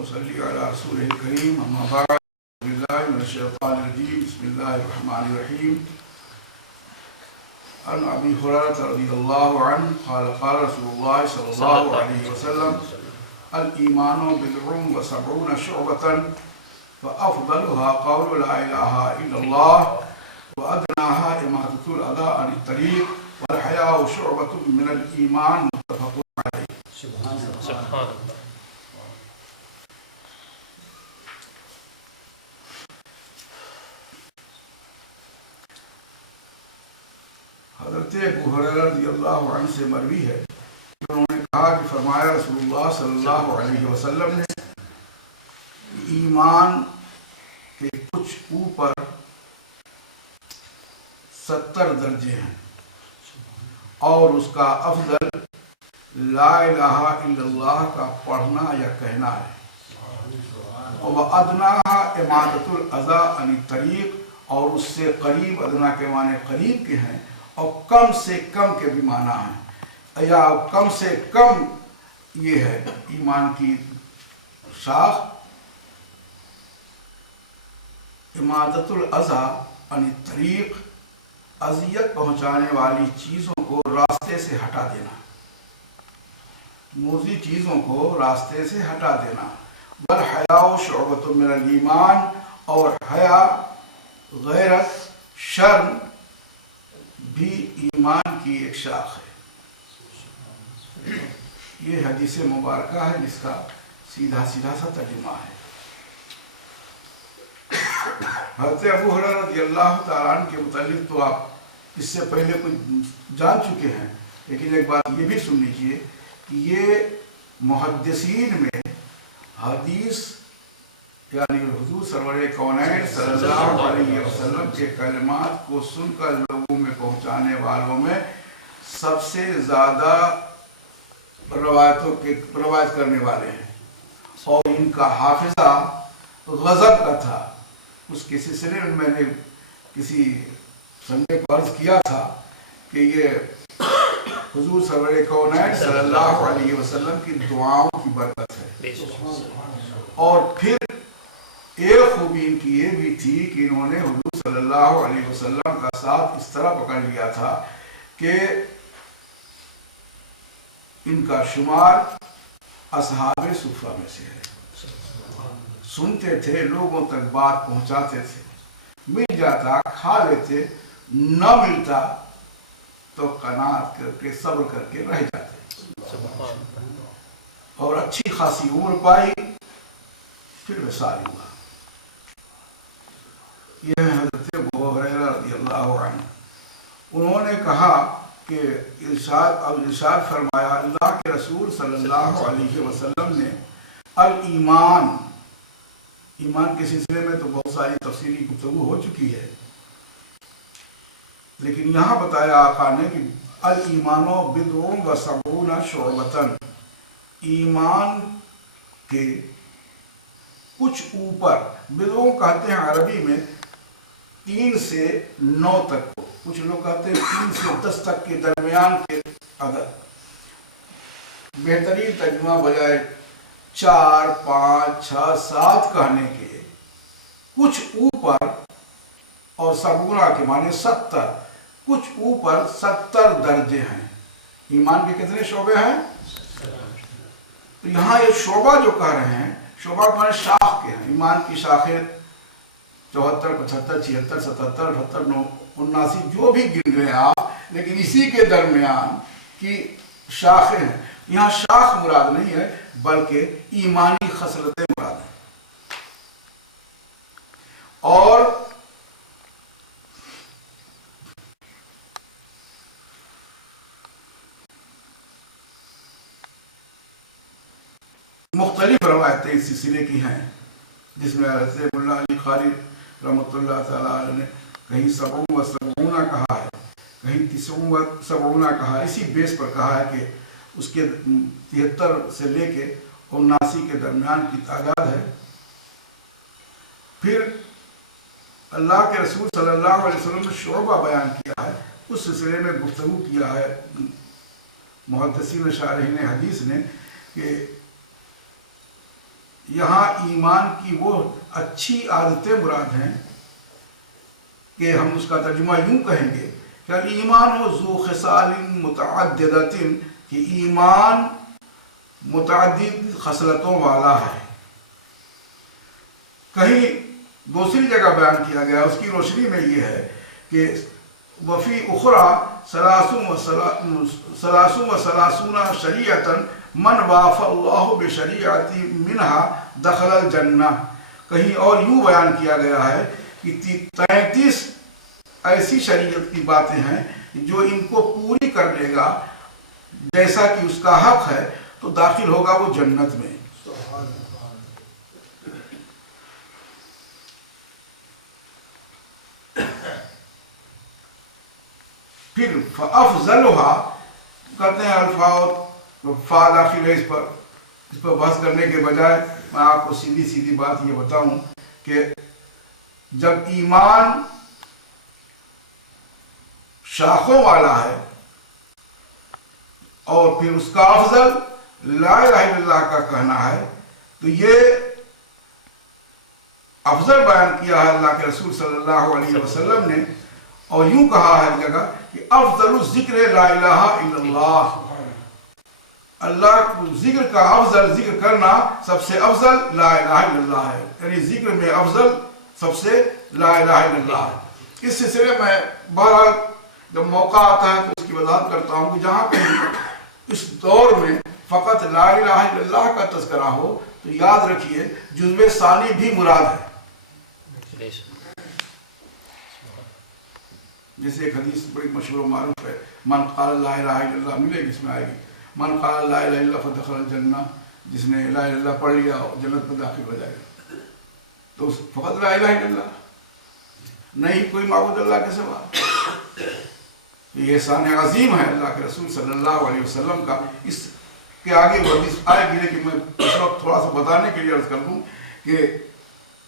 ونصلي على رسوله الكريم أما بعد بالله من الشيطان الرجيم بسم الله الرحمن الرحيم عن أبي هريرة رضي الله عنه قال قال رسول الله صلى الله عليه وسلم الإيمان بضع وسبعون شعبة فأفضلها قول لا إله إلا الله وأدناها إماتة الأذى عن الطريق والحياء شعبة من الإيمان متفق عليه. سبحان اللہ. حضرت ابو ہریرہ رضی اللہ عنہ سے مروی ہے کہ انہوں نے کہا کہ فرمایا رسول اللہ صلی اللہ علیہ وسلم نے ایمان کے کچھ اوپر 70 درجے ہیں اور اس کا افضل لا الہ الا اللہ کا پڑھنا یا کہنا ہے. وَأَدْنَاهَا إِمَاطَةُ الْأَذَىٰ عَنِ الطَّرِيقِ اور اس سے قریب، ادنا کے معنی قریب کے ہیں اور کم سے کم کے بھی معنی ہیں، یا کم سے کم یہ ہے ایمان کی شاخ اماطۃ الاذی عن الطریق، اذیت پہنچانے والی چیزوں کو راستے سے ہٹا دینا، موذی چیزوں کو راستے سے ہٹا دینا. والحیاء شعبۃ من الایمان اور حیا، غیرت، شرم بھی ایمان کی ایک شاخ ہے. یہ حدیث مبارکہ ہے جس کا سیدھا سا ترجمہ ہے. حضرت ابو ہریرہ رضی اللہ تعالیٰ عنہ کے متعلق تو آپ اس سے پہلے کچھ جان چکے ہیں، لیکن ایک بات یہ بھی سن لیجئے کہ یہ محدثین میں حدیث یعنی حضور سرور کونین صلی اللہ علیہ وسلم کے کلمات کو سن کر لوگوں میں پہنچانے والوں میں سب سے زیادہ روایت کرنے والے ہیں، اور ان کا حافظہ غضب کا تھا. اس کے سلسلے میں میں نے کسی سنڈے کو عرض کیا تھا کہ یہ حضور سرور کونین صلی اللہ علیہ وسلم کی دعاؤں کی برکت ہے. اور پھر ایک خوبی ان کی یہ بھی تھی کہ انہوں نے حضور صلی اللہ علیہ وسلم کا ساتھ اس طرح پکڑ لیا تھا کہ ان کا شمار اصحاب صفہ میں سے ہے. سنتے تھے، لوگوں تک بات پہنچاتے تھے، مل جاتا کھا لیتے، نہ ملتا تو قناعت کر کے صبر کر کے رہ جاتے، اور اچھی خاصی عمر پائی، پھر وصال ہوا. یہ حضرت ابو ہریرہ رضی اللہ عنہ. انہوں نے کہا کہ ارشاد فرمایا اللہ کے رسول صلی اللہ علیہ وسلم نے الایمان، ایمان کے سلسلے میں تو بہت ساری تفصیلی گفتگو ہو چکی ہے، لیکن یہاں بتایا آقا نے کہ الایمان بضع وسبعون شعبۃ، ایمان کے کچھ اوپر، بضع کہتے ہیں عربی میں 3 سے 9 تک کو، کچھ لوگ کہتے ہیں 3 سے 10 تک کے درمیان کے عدد. بہترین ترجمہ بجائے 4، 5، 6، 7 کہنے کے کچھ اوپر، اور سبعون کے معنی 70، کچھ اوپر 70 درجے ہیں. ایمان کے کتنے شعبے ہیں؟ تو یہاں یہ شعبہ جو کہہ رہے ہیں، شعبہ کے معنی شاخ کے ہیں. ایمان کی شاخیں 74، 75، 76، 77، 78، 79 جو بھی گن رہے ہیں آپ، لیکن اسی کے درمیان کی شاخیں ہیں. یہاں شاخ مراد نہیں ہے بلکہ ایمانی خصلتیں مراد ہیں. اور مختلف روایتیں اس سلسلے کی ہیں، جس میں حضرت مولانا علی قاری رحمۃ اللہ تعالیٰ علیہ نے کہیں 70 و 70 کہا ہے، کہیں 90 و 70 کہا ہے. اسی بیس پر کہا ہے کہ اس کے 73 سے لے کے 79 کے درمیان کی تعداد ہے. پھر اللہ کے رسول صلی اللہ علیہ وسلم نے شعبہ بیان کیا ہے، اس سلسلے میں گفتگو کیا ہے محدثین شارحین حدیث نے کہ یہاں ایمان کی وہ اچھی عادتیں مراد ہیں کہ ہم اس کا ترجمہ یوں کہیں گے کہ ایمان و ذو خصال متعددۃ، کہ ایمان متعدد خصلتوں والا ہے۔ کہیں دوسری جگہ بیان کیا گیا، اس کی روشنی میں یہ ہے کہ وفی اخرى ثلاث و ثلاثون شریعتا من واف اللہ بشریعتی منها دخل الجنہ۔ کہیں اور یوں بیان کیا گیا ہے کہ 33 ایسی شریعت کی باتیں ہیں جو ان کو پوری کر لے گا جیسا کہ اس کا حق ہے تو داخل ہوگا وہ جنت میں۔ پھر فَأَفْضَلُهَا کہتے ہیں الفاظ فا داخل ہے، اس پر بحث کرنے کے بجائے میں آپ کو سیدھی بات یہ بتاؤں کہ جب ایمان شاخوں والا ہے اور پھر اس کا افضل لا الہ الا اللہ کا کہنا ہے، تو یہ افضل بیان کیا ہے اللہ کے رسول صلی اللہ علیہ وسلم نے، اور یوں کہا ہے جگہ کہ افضل الذکر لا الہ الا اللہ، اللہ ذکر کا افضل ذکر کرنا سب سے افضل لا الہ الا اللہ ہے، یعنی ذکر میں افضل سب سے لا الہ الا اللہ ہے۔ اس سلسلے میں بہرحال جب موقع آتا ہے تو اس کی وضاحت کرتا ہوں کہ جہاں کہیں اس دور میں فقط لا الہ الا اللہ کا تذکرہ ہو تو یاد رکھیے جزو ثانی بھی مراد ہے۔ جیسے ایک حدیث بڑی مشہور و معروف ہے، من قال لا الہ الا اللہ، ملے گی اس میں آئے گی، من قال لا الہ الا اللہ فدخل الجنہ، جس نے لا الہ الا اللہ پڑھ لیا جنت میں داخل ہو جائے گا۔ تو فقط لا الہ الا اللہ، نہیں کوئی معبود اللہ کے سوا۔ یہ احسان عظیم ہے اللہ کے رسول صلی اللہ علیہ وسلم کا۔ اس کے آگے وہ حدیث آئے گی، لیکن میں اس وقت تھوڑا سا بتانے کے لیے عرض کر دوں کہ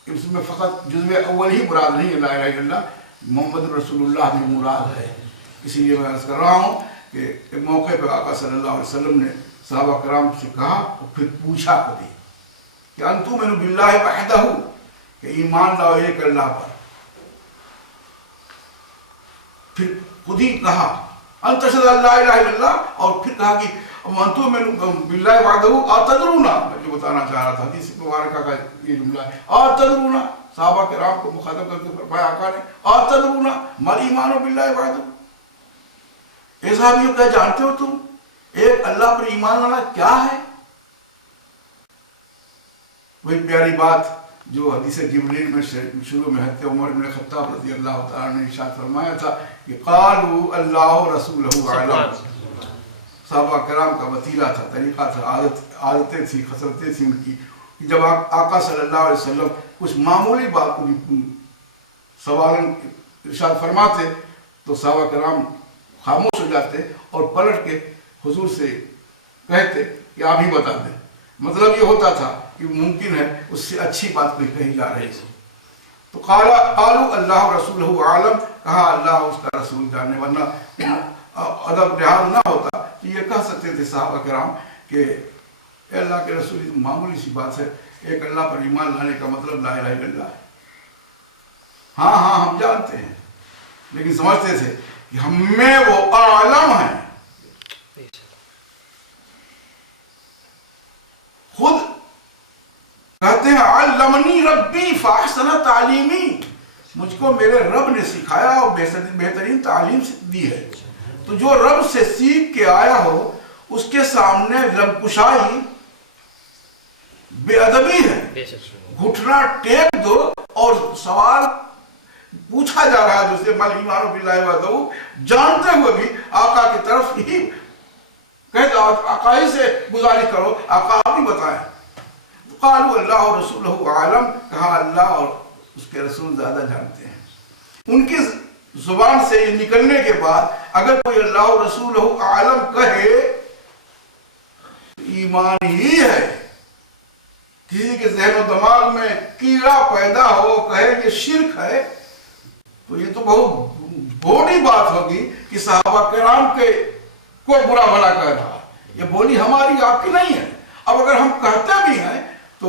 اس میں فقط جزو اول ہی مراد نہیں ہے لا الہ الا اللہ، محمد رسول اللہ بھی مراد ہے۔ اسی لیے میں عرض کر رہا ہوں کہ ایک موقع پہ آقا صلی اللہ علیہ وسلم نے صحابہ کرام سے کہا اور پھر پوچھا کبھی کہ انتؤمنوا باللہ وحدہ، کہ ایمان لاؤ ایک اللہ پر۔ پھر خود ہی کہا ان تشہد ان لا الہ الا اللہ، اور پھر کہا کہ انتؤمنوا باللہ وحدہ اتدرون، میں جو بتانا چاہ رہا تھا حدیث مبارکہ کا یہ جملہ ہے، اتدرون، صحابہ کرام کو مخاطب کر کے فرمایا آقا نے اتدرون ما الایمان باللہ وحدہ، اے صحابیوں کیا جانتے ہو تم ایک اللہ پر ایمان لانا کیا ہے؟ وہی پیاری بات جو حدیث جبریل میں شروع میں حضرت عمر بن خطاب رضی اللہ تعالیٰ نے ارشاد فرمایا تھا کہ قالوا اللہ رسولہ اعلم۔ صحابہ کرام کا وتیرہ تھا، طریقہ تھا، عادتیں تھیں، خصلتیں تھیں ان کی، جب آقا صلی اللہ علیہ وسلم کچھ معمولی بات کو بھی سوالن ارشاد فرماتے تو صحابہ کرام خاموش ہو جاتے اور پلٹ کے حضور سے کہتے کہ آپ ہی بتا دیں۔ مطلب یہ ہوتا تھا کہ ممکن ہے اس سے اچھی بات کوئی کہی جا رہی تھی۔ تو قالوا اللہ رسولہ عالم، کہا اللہ اس کا رسول جاننے، ورنہ ادب لحاظ نہ ہوتا تو یہ کہہ سکتے تھے صحابہ کرام کہ اے اللہ کے رسول معمولی سی بات ہے، ایک اللہ پر ایمان لانے کا مطلب لا الہ الا اللہ ہے۔ ہاں ہم جانتے ہیں، لیکن سمجھتے تھے کہ ہم میں وہ عالم ہیں۔ خود کہتے ہیں علمنی ربی فاحسن تعلیمی، مجھ کو میرے رب نے سکھایا اور بہترین تعلیم دی ہے۔ تو جو رب سے سیکھ کے آیا ہو اس کے سامنے رب کشائی بے ادبی ہے، گھٹنا ٹیک دو، اور سوال پوچھا جا رہا ہے جس سے مل ایمان باللہ وحدہ، جانتے ہوئے بھی آقا کی طرف ہی کہتے آقا ہی سے گزارش کرو، آقا آپ ہی بتائیں۔ قالوا اللہ رسولہ عالم، کہا اللہ اور اس کے رسول زیادہ جانتے ہیں۔ ان کی زبان سے یہ نکلنے کے بعد اگر کوئی اللہ رسولہ عالم کہے تو ایمان ہی ہے۔ کسی کے ذہن و دماغ میں کیڑا پیدا ہو کہے یہ شرک ہے تو یہ تو بہت بڑی بات ہوگی کہ صحابہ کرام کے کو برا بھلا کہہ رہا ہے۔ یہ بولی ہماری آپ کی نہیں ہے۔ اب اگر ہم کہتے بھی ہیں تو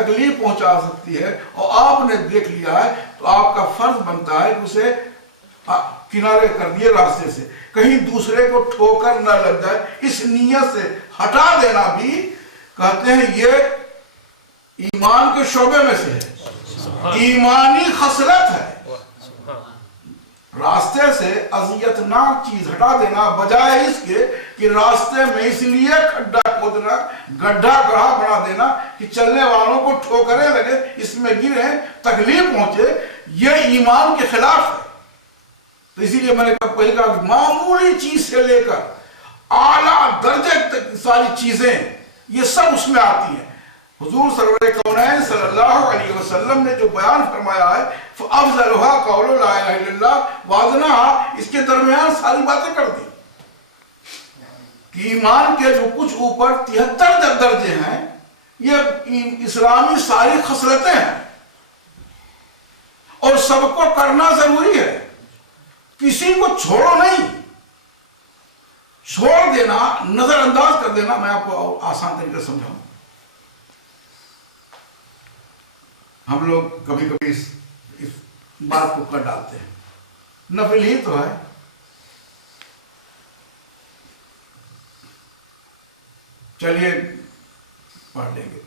تکلیف پہنچا سکتی ہے اور آپ نے دیکھ لیا ہے تو آپ کا فرض بنتا ہے کہ اسے کنارے کر دیے راستے سے، کہیں دوسرے کو ٹھوکر نہ لگ جائے، اس نیت سے ہٹا دینا بھی کہتے ہیں یہ ایمان کے شعبے میں سے ہے، ایمانی خصلت ہے۔ راستے سے اذیتناک چیز ہٹا دینا بجائے اس کے کہ راستے میں اس لیے کھڈا کھودنا، گڈھا گڑھا بنا دینا کہ چلنے والوں کو ٹھوکریں لگے، اس میں گریں، تکلیف پہنچے، یہ ایمان کے خلاف ہے۔ تو اسی لیے میں نے پہلے کہا کہ معمولی چیز سے لے کر اعلیٰ درجے تک ساری چیزیں یہ سب اس میں آتی ہیں۔ حضور سرور کونین صلی اللہ علیہ وسلم نے جو بیان فرمایا ہے فَأَفْضَلُهَا قَوْلُ لَا إِلَهَ إِلَّا اللَّهُ وَأَدْنَاهَا، اس کے درمیان ساری باتیں کر دی کہ ایمان کے جو کچھ اوپر 73 درجے ہیں یہ اسلامی ساری خصلتیں ہیں اور سب کو کرنا ضروری ہے، کسی کو چھوڑو نہیں، چھوڑ دینا، نظر انداز کر دینا۔ میں آپ کو آسان طریقے سے سمجھاؤں، ہم لوگ کبھی کبھی اس بات کو کر ڈالتے ہیں، نفل ہی تو ہے، چلیے پڑھ لیں گے،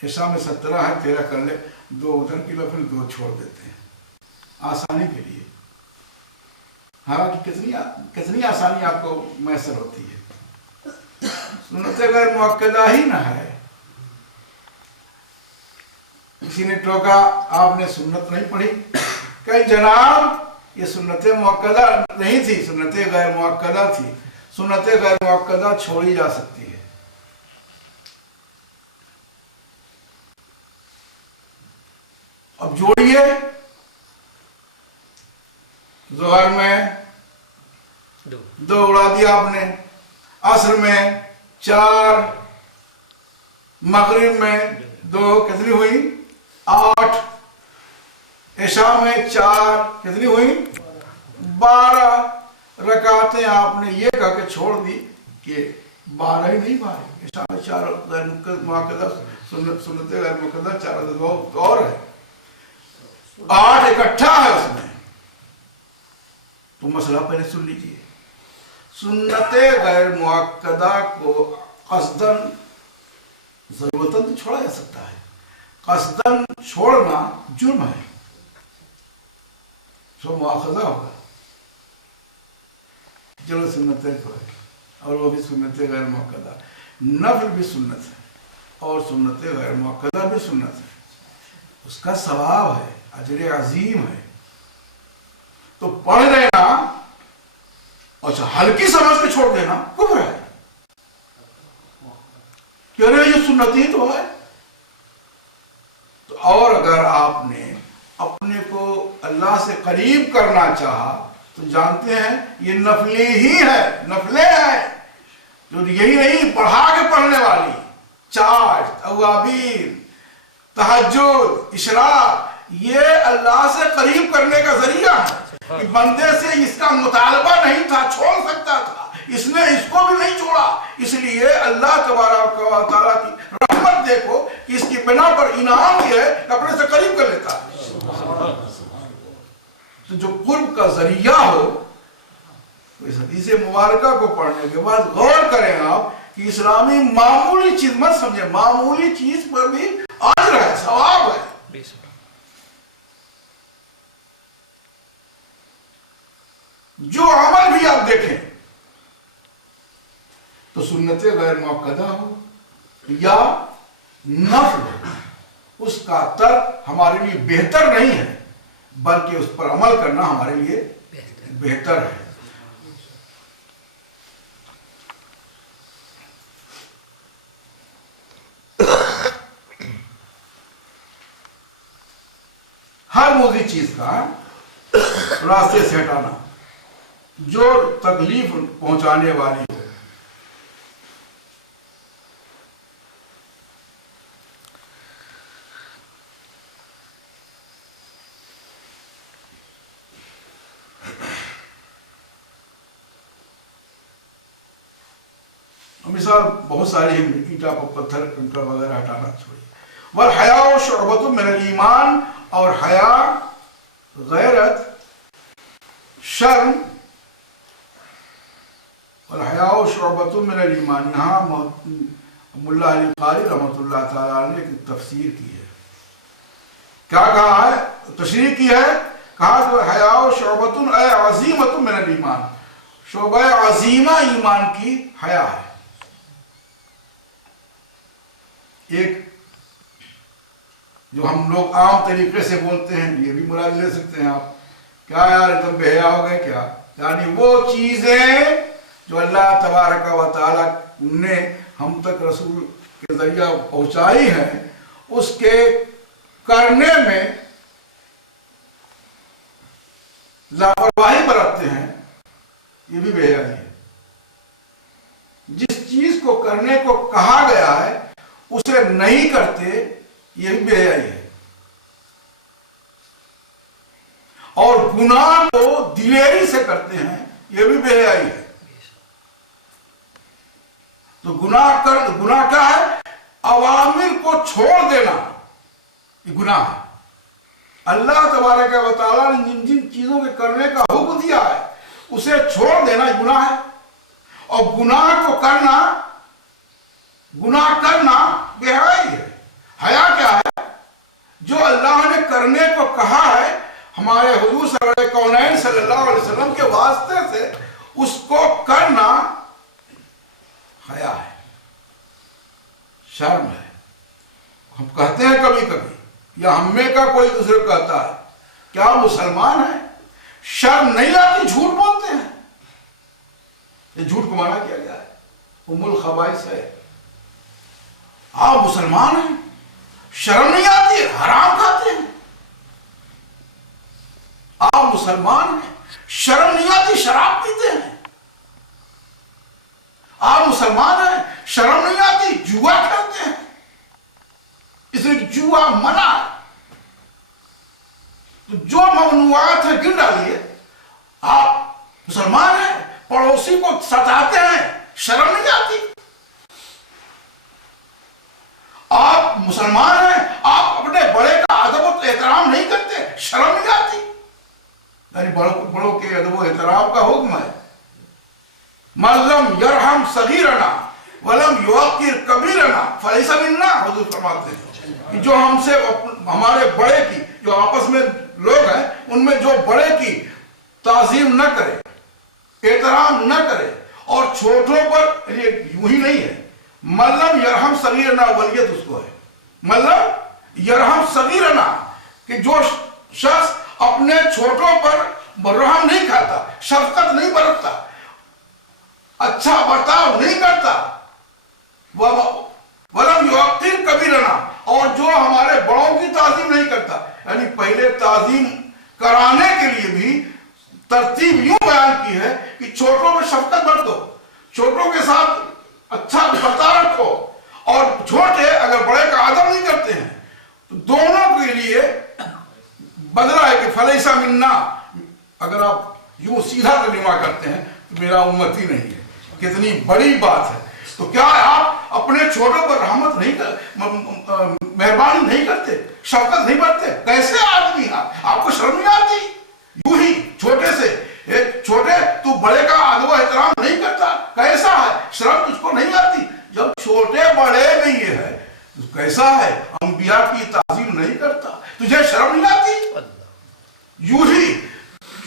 عشاء میں 17 ہے، 13 کر لے، 2 ادھر کی نفل 2 چھوڑ دیتے ہیں آسانی کے لیے۔ حالانکہ کتنی آسانی آپ کو میسر ہوتی ہے، سنت غیر مؤکدہ ہی نہ ہے۔ کسی نے ٹوکا، آپ نے سنت نہیں پڑھی، کہ جناب یہ سنت مؤکدہ نہیں تھی، سنت غیر مؤکدہ تھی، سنت غیر مؤکدہ چھوڑی جا سکتی ہے۔ اب جوڑیے، ظہر میں 2 اڑا دیا آپ نے، عصر میں 4، مغرب میں 2، کتنی ہوئی؟ 8، عشاء میں 4، کتنی ہوئی؟ 12 رکعتیں آپ نے یہ کہا کہ چھوڑ دی کہ 12 ہی نہیں، 12 عشاء میں 4 غیر مؤکدہ، سنت غیر مؤکدہ 4 اور ہے، 8 اکٹھا ہے اس میں۔ تو مسئلہ پہلے سن لیجئے، سنت غیر مؤکدہ کو قصداً ضرورتاً تو چھوڑا جا سکتا ہے، قصداً چھوڑنا جرم ہے، سو مواخذہ ہوگا۔ چلو سنتیں تو ہے، اور وہ بھی سنت غیر مؤکدہ، نفل بھی سنت ہے اور سنت غیر مؤکدہ بھی سنت ہے، اس کا ثواب ہے، اجر عظیم ہے۔ تو پڑھ لینا، اچھا ہلکی سمجھ کے چھوڑ دینا کفر ہے، کہہ رہے یہ سنت ہی تو ہے۔ تو اور اگر آپ نے اپنے کو اللہ سے قریب کرنا چاہا تو جانتے ہیں یہ نفلی ہی ہے، نفلیں ہیں، جو یہی نہیں پڑھا کے پڑھنے والی، چارج، اوابین، تہجد، اشراق، یہ اللہ سے قریب کرنے کا ذریعہ ہے کہ بندے سے اس کا مطالبہ نہیں تھا، چھوڑ سکتا تھا، اس نے اس کو بھی نہیں چھوڑا، اس لیے اللہ تبارک و تعالیٰ کی رحمت دیکھو کہ اس کی بنا پر انعام یہ ہے کہ اپنے سے قریب کر لیتا ہے۔ تو جو قرب کا ذریعہ ہو، اس حدیث مبارکہ کو پڑھنے کے بعد غور کریں آپ کہ اسلامی معمولی چیز مت سمجھے، معمولی چیز پر بھی اجر ہے، ثواب ہے۔ جو عمل بھی آپ دیکھیں تو سنت غیر مؤکدہ ہو یا نفل ہو، اس کا ترک ہمارے لیے بہتر نہیں ہے، بلکہ اس پر عمل کرنا ہمارے لیے بہتر ہے۔ ہر موذی چیز کا راستے سے ہٹانا جو تکلیف پہنچانے والی ہو۔ مثال بہت ساری ہیں، اینٹا کو پتھر کنکر وغیرہ ہٹانا چھوڑیے، والحیاء شعبۃ من الایمان، اور حیا، غیرت، شرم، والحیاء شعبۃ من الایمان، یہاں ملا علی قاری رحمۃ اللہ تعالیٰ نے ایک تفسیر کی ہے. کیا کہا ہے؟ تشریح کی ہے، کہا کہ حیاء شعبۃ اے عظیمۃ من الایمان، شعبہ عظیمہ ایمان کی حیا ہے. ایک جو ہم لوگ عام طریقے سے بولتے ہیں، یہ بھی مراد لے سکتے ہیں آپ، کیا یار تم بے حیا ہو گئے کیا، یعنی وہ چیزیں جو اللہ تبارک و تعالیٰ نے ہم تک رسول کے ذریعہ پہنچائی ہیں، اس کے کرنے میں لاپرواہی برتتے ہیں، یہ بھی بے حیائی ہے. جس چیز کو کرنے کو کہا گیا ہے اسے نہیں کرتے، یہ بھی بے حیائی ہے. اور گناہ کو دلیری سے کرتے ہیں، یہ بھی بے حیائی ہے. تو گناہ کیا ہے؟ اوامر کو چھوڑ دینا، یہ گناہ ہے. اللہ تبارک و تعالیٰ نے جن چیزوں کے کرنے کا حکم دیا ہے اسے چھوڑ دینا یہ گناہ ہے. اور گناہ کرنا بے حیائی ہے. حیا کیا ہے؟ جو اللہ نے کرنے کو کہا ہے ہمارے حضور سرور کونین صلی اللہ علیہ وسلم کے واسطے سے، اس کو کرنا حیا ہے، شرم ہے. ہم کہتے ہیں کبھی کبھی، یا ہم میں کا کوئی دوسرے کو کہتا ہے، کیا مسلمان ہے؟ شرم نہیں آتی، جھوٹ بولتے ہیں. یہ جھوٹ کو منع کیا گیا ہے، ام الخبائث ہے. آپ مسلمان ہیں، شرم نہیں آتی، حرام کھاتے ہیں. آپ مسلمان ہیں، شرم نہیں آتی، شراب پیتے ہیں. آپ مسلمان ہیں، شرم نہیں آتی، جوا کھیلتے ہیں. اس لیے جوا منع ہے. تو جو ممنوعات ہے گن ڈالیے. آپ مسلمان ہیں، پڑوسی کو ستاتے ہیں، شرم نہیں آتی. آپ مسلمان ہیں، آپ اپنے بڑے کا ادب و احترام نہیں کرتے، شرم نہیں آتی. یعنی بڑوں کے ادب و احترام کا حکم ہے. من لم یرحم صغیرنا ولم یوقر کبیرنا فلیس منا، حضور فرماتے ہیں کہ جو ہم سے ہمارے بڑے کی، جو آپس میں لوگ ہیں ان میں جو بڑے کی تعظیم نہ کرے، احترام نہ کرے، اور چھوٹوں پر، یہ یوں ہی نہیں ہے، ملم یرحم صغیرنا، ولیت اس کو ہے، ملم یرحم صغیرنا، کہ جو شخص اپنے چھوٹوں پر رحم نہیں کھاتا، شفقت نہیں برتتا، اچھا برتاؤ نہیں کرتا، ولم یوقر کبیرنا، اور جو ہمارے بڑوں کی تعظیم نہیں کرتا. یعنی پہلے تعظیم کرانے کے لیے بھی ترتیب یوں بیان کی ہے کہ چھوٹوں میں شفقت برتو، چھوٹوں کے ساتھ اچھا برتاؤ رکھو، اور چھوٹے اگر بڑے کا ادب نہیں کرتے ہیں تو دونوں کے لیے بدلہ ہے کہ فلیسا منا. اگر آپ یوں سیدھا ترجمہ کرتے ہیں تو میرا امتی نہیں ہے. کتنی بڑی بات ہے. تو کیا آپ اپنے چھوٹوں پر رحمت نہیں مہربانی نہیں کرتے، شفقت نہیں برتتے؟ کیسے آدمی آپ کو شرم نہیں آتی؟ یوں ہی چھوٹے سے، چھوٹے تو بڑے کا ادب و احترام نہیں کرتا، کیسا ہے؟ شرم تجھ کو نہیں آتی؟ جب چھوٹے بڑے میں یہ ہے تو کیسا ہے؟ انبیاء کی تعظیم نہیں کرتا، تجھے شرم نہیں آتی؟ یوں ہی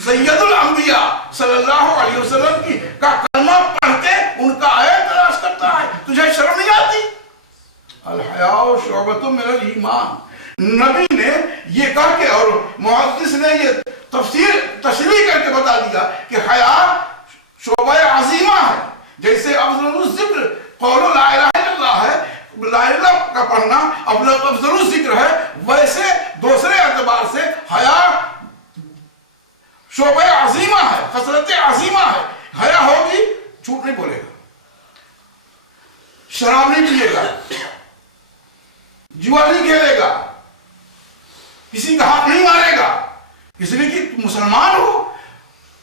سید الانبیاء صلی اللہ علیہ وسلم کا کلمہ پڑھ کے ان کا عیب تلاش کرتا ہے، تجھے شرم نہیں آتی؟ الحیاء شعبۃ من الایمان. نبی نے یہ کہا کہ، اور محدث نے یہ تشریح کر کے بتا دیا کہ حیا شعبہ عظیمہ ہے. جیسے افضل الذکر قول لا الہ الا اللہ ہے، لا الہ کا پڑھنا افضل الذکر ہے، ویسے دوسرے اعتبار سے حیا شعبہ عظیمہ ہے، خصلت عظیمہ ہے. حیا ہوگی، جھوٹ نہیں بولے گا، شراب نہیں پیے گا، جوا نہیں کھیلے گا، کسی کا حق نہیں مارے گا. اس لیے کہ تم مسلمان ہو،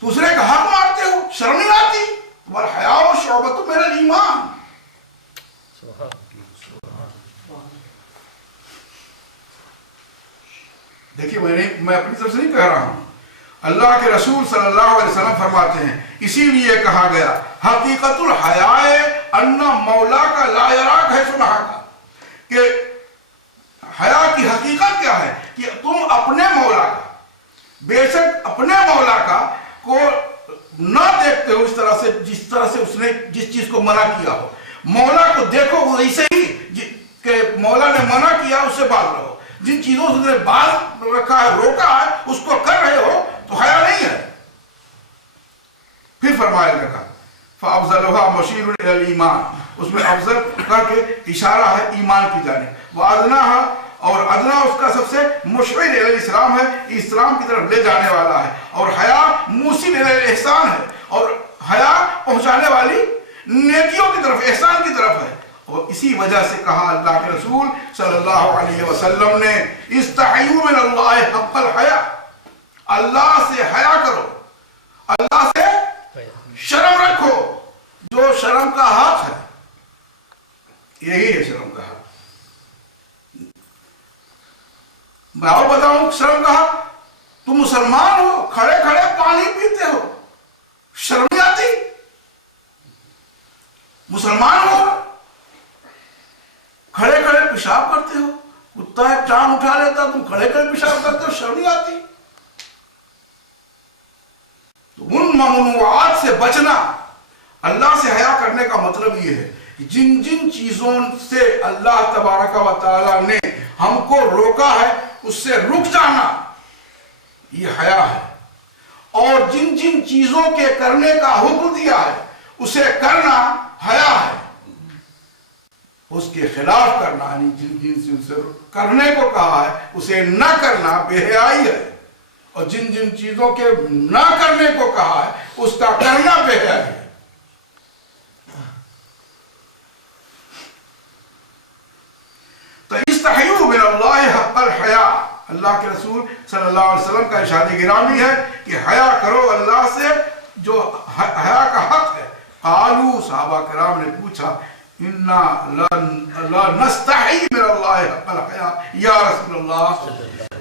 دوسرے کا حق مارتے ہو، شرم نہیں آتی؟ تمہارا حیا شعبۃ من الایمان. دیکھیے میں اپنی طرف سے نہیں کہہ رہا ہوں، اللہ کے رسول صلی اللہ علیہ وسلم فرماتے ہیں، اسی لیے کہا گیا حقیقت الحیاء ان مولا کا لا یراک ہے سنہا کا، کہ حیا کی حقیقت کیا ہے کہ تم اپنے مولا کا، بے شک اپنے مولا کا کو نہ دیکھتے ہو جس طرح سے اس نے جس چیز کو منع کیا ہو، مولا کو دیکھو وہ ایسے ہی کہ مولا نے منع کیا اس سے باز رہو، جن چیزوں سے نے باز رکھا ہے روکا ہے اس کو کر رہے ہو تو حیا نہیں ہے۔ پھر فرمایا گیا فَأَفْضَلُهَا مُشِيرٌ إِلَى الْإِيمَانِ، اس میں افضل کر کے اشارہ ہے ایمان کی جانب، وَأَدْنَاهَا اور ادنا اس کا سب سے مشعر الی الاسلام ہے، اسلام کی طرف لے جانے والا ہے، اور حیا موصل الی الاحسان ہے، اور حیا پہنچانے والی نیکیوں کی طرف، احسان کی طرف ہے۔ اور اسی وجہ سے کہا اللہ کے رسول صلی اللہ علیہ وسلم نے استحیوا من اللہ حق الحیا، اللہ سے حیا کرو، اللہ سے شرم رکھو، جو شرم کا حق ہے، یہی ہے شرم کا حق۔ میں اور بتاؤں شرم کا حق، تم مسلمان ہو، کھڑے کھڑے پانی پیتے ہو، شرم نہیں آتی؟ مسلمان ہو، کھڑے کھڑے پیشاب کرتے ہو، کتا ایک ٹانگ اٹھا لیتا تم کھڑے کھڑے پیشاب کرتے ہو، شرم نہیں آتی؟ تو ان ممنوعات سے بچنا، اللہ سے حیا کرنے کا مطلب یہ ہے کہ جن جن چیزوں سے اللہ تبارک و تعالیٰ نے ہم کو روکا ہے اس سے رک جانا، یہ حیا ہے، اور جن جن چیزوں کے کرنے کا حکم دیا ہے اسے کرنا حیا ہے، اس کے خلاف کرنا یعنی جن جن سے اسے کرنے کو کہا ہے اسے نہ کرنا بے حیائی ہے، اور جن جن چیزوں کے نہ کرنے کو کہا ہے اس کا کرنا بے حیائی ہے۔ تو استحیوا من اللہ حق الحیا، اللہ کے رسول صلی اللہ علیہ وسلم کا ارشاد گرامی ہے کہ حیا کرو اللہ سے جو حیا کا حق ہے۔ قالوا صحابہ کرام نے پوچھا انا لا نستحی من اللہ حق الحیا یا رسول اللہ،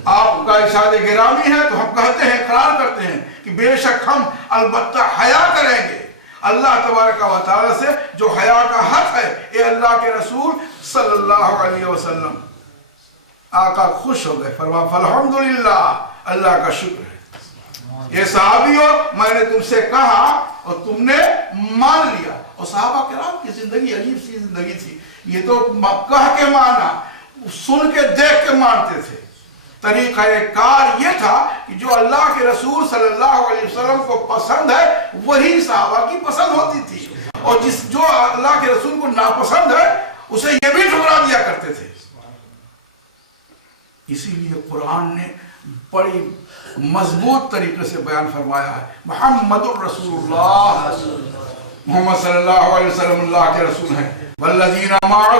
آپ کا ارشاد گرامی ہے تو ہم کہتے ہیں، اقرار کرتے ہیں کہ بے شک ہم البتہ حیا کریں گے اللہ تبارک و تعالی سے جو حیا کا حق ہے۔ اے اللہ کے رسول صلی اللہ علیہ وسلم، آقا خوش ہو گئے، فرمایا فالحمدللہ، اللہ کا شکر ہے، یہ صحابیوں میں نے تم سے کہا اور تم نے مان لیا۔ اور صحابہ کرام کی زندگی عجیب سی زندگی تھی، یہ تو کہہ کے مانا، سن کے دیکھ کے مانتے تھے۔ طریقہ کار یہ تھا کہ جو اللہ کے رسول صلی اللہ علیہ وسلم کو پسند ہے وہی صحابہ کی پسند ہوتی تھی، اور جو اللہ کے رسول کو ناپسند ہے اسے یہ بھی ٹھکرا دیا کرتے تھے۔ اسی لیے قرآن نے بڑی مضبوط طریقے سے بیان فرمایا ہے، محمد الرسول اللہ، محمد صلی اللہ علیہ وسلم اللہ کے رسول ہیں، والذین معہ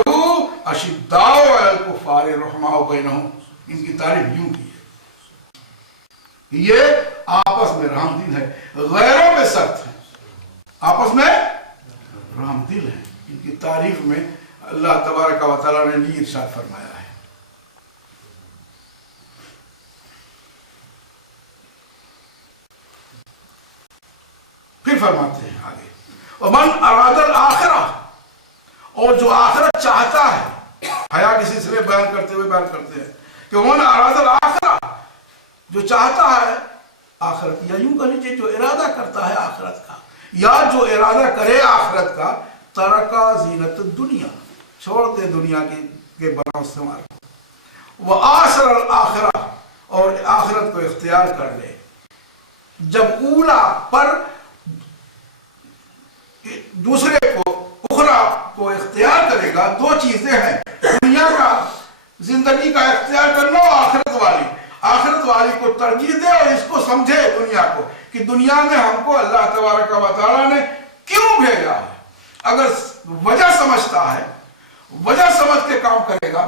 اشداء علی الکفار رحماء بینہم، ان کی تعریف یوں کی ہے، یہ آپس میں رحم دل ہے، غیروں میں سخت ہیں، آپس میں رحم دل ہیں۔ ان کی تعریف میں اللہ تبارک و تعالیٰ نے یہ ارشاد فرمایا ہے۔ پھر فرماتے ہیں آگے وَمَنْ أَرَادَ الْآخِرَةَ، اور جو آخرت چاہتا ہے، حیا کے سلسلے بیان کرتے ہوئے بیان کرتے ہیں کہ وَمَنْ أَرَادَ الْآخِرَةَ، جو چاہتا ہے آخرت، یا یوں کہہ لیجیے جو ارادہ کرتا ہے آخرت کا، یا جو ارادہ کرے آخرت کا، ترکا زینت الدنیا، چھوڑ دے دنیا کے بناؤ استعمال کو، وآثر الآخرہ، اور آخرت کو اختیار کر لے۔ جب اولا پر دوسرے کو اخرى کو اختیار کرے گا، دو چیزیں ہیں، دنیا کا زندگی کا اختیار کرنا اور آخرت والی کو ترجیح دے، اور اس کو سمجھے دنیا کو کہ دنیا میں ہم کو اللہ تبارک و تعالیٰ نے کیوں بھیجا ہے۔ اگر وجہ سمجھتا ہے، وجہ سمجھ کے کام کرے گا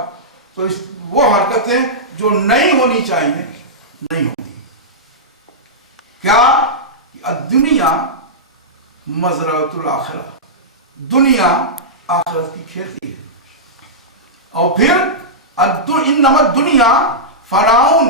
تو وہ حرکتیں جو نہیں ہونی چاہیے نہیں ہونی۔ کیا؟ الدنیا مزرعۃ الآخرہ، دنیا آخرت کی کھیتی ہے۔ اور پھر انما الدنیا فناؤن،